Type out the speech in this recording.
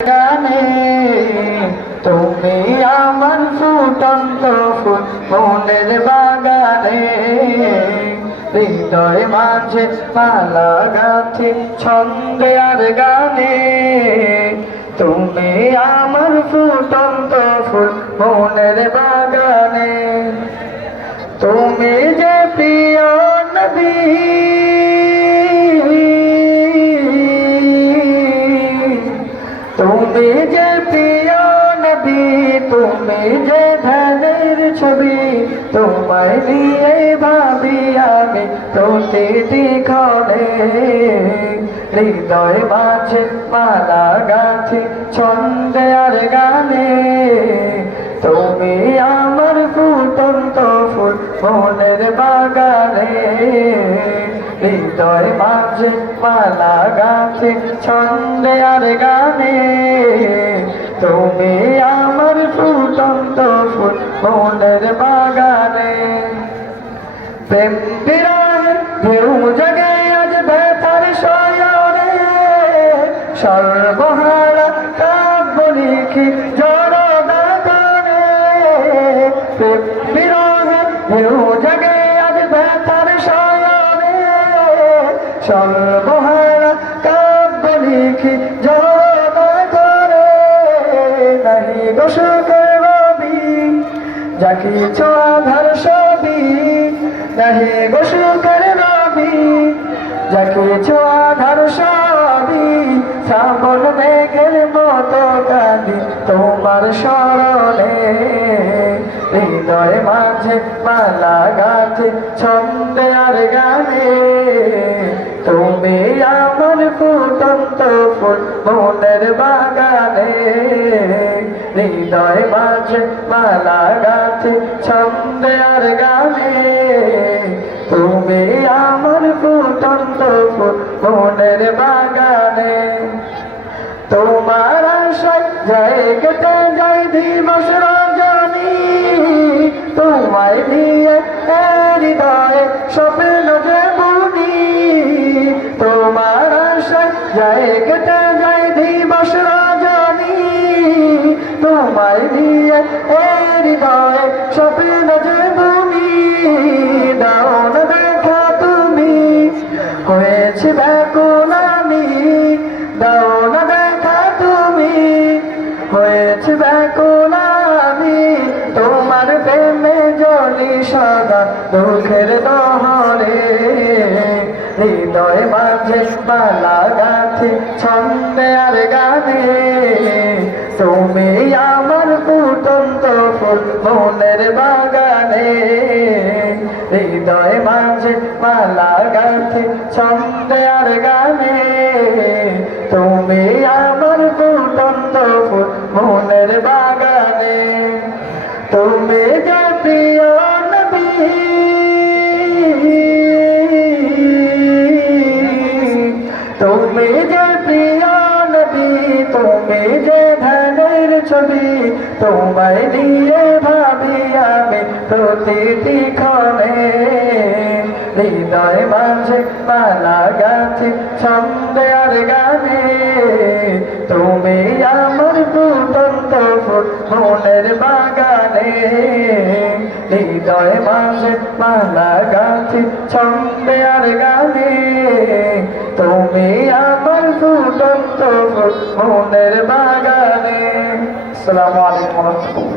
গানে তুমি আমার ফুটন্ত ফুল মনের বাগানে হৃদয় মাঝে মালা গাঁথি ছন্দে আর গানে তুমি আমার ফুটন্ত ফুল মনের বাগানে তুমি যে প্রিয় নবী তুমি যে প্রিয় নবী তুমি যে ধ্যানের ছবি তোমায় নিয়ে ভাবি আমি প্রতিটি ক্ষণে হৃদয় মাঝে মালা গাঁথি ছন্দে আর গানে তুমি আমার ফুটন্ত ফুল মনের বাগানে হৃদয় মাঝে মালা গাঁথি ছন্দে আর গানে তুমি আমার ফুটন্ত ফুল মনের বাগানে প্রেম বিরহে ঢেউ জাগে আজ ব্যথার শয়নে সর্বহারা কাব্য লিখি জড়না গানে প্রেম বিরহে ঢেউ জাগে আজ ব্যথার শয়নে সর্বহারা কাব্য লিখি জড়না গানে নাহি গো সুখের রবি যা কিছু আধার সবই নাহি গো সুখের রবি যা কিছু আধার সবই শ্রাবণ মেঘের মতো কাঁদি তোমার স্মরণে হৃদয় মাঝে মালা গাঁথি ছন্দে আর গানে তুমি আমার ফুটন্ত ফুল মনের বাগানে হৃদয় মাঝে মালা গাঁথি ছন্দে আর গানে তুমি আমার ফুটন্ত ফুল মনের বাগানে তোমার আশায় যায় কেটে যায় দিবস রজনী তোমায় নিয়ে হৃদয়ে স্বপ্ন যে বুনি তোমার আশায় যায় কেটে যায় দিবস রজনী তোমায় নিয়ে হৃদয়ে স্বপ্ন যে বুনি দাও না দেখা তুমি হয়েছি ব্যাকুল আমি দাও না দেখা তুমি হয়েছি ব্যাকুল আমি তোমার প্রেমে জলি সদা দুঃখের দহরে হৃদয় মাঝে মালা গাঁথি ছন্দে আর গানে তুমি আমার ফুটন্ত ফুল মনের বাগানে হৃদয় মাঝে মালা গাঁথি ছন্দে আর গানে তুমি আমার ফুটন্ত ফুল মনের বাগানে তুমি যে প্রিয় নবী তুমি যে প্রিয় নবী তুমি যে ধ্যানের ছবি তোমায় নিয়ে ভাবি আমি প্রতিটি ক্ষণে হৃদয় মাঝে মালা গাঁথি ছন্দে আর গানে তুমি আমার ফুটন্ত ফুল মনের বাগানে হৃদয় মাঝে মালা গাঁথি ছন্দে আর গানে তুমি আমার ফুটন্ত ফুল মনের বাগানে। আসসালামু আলাইকুম।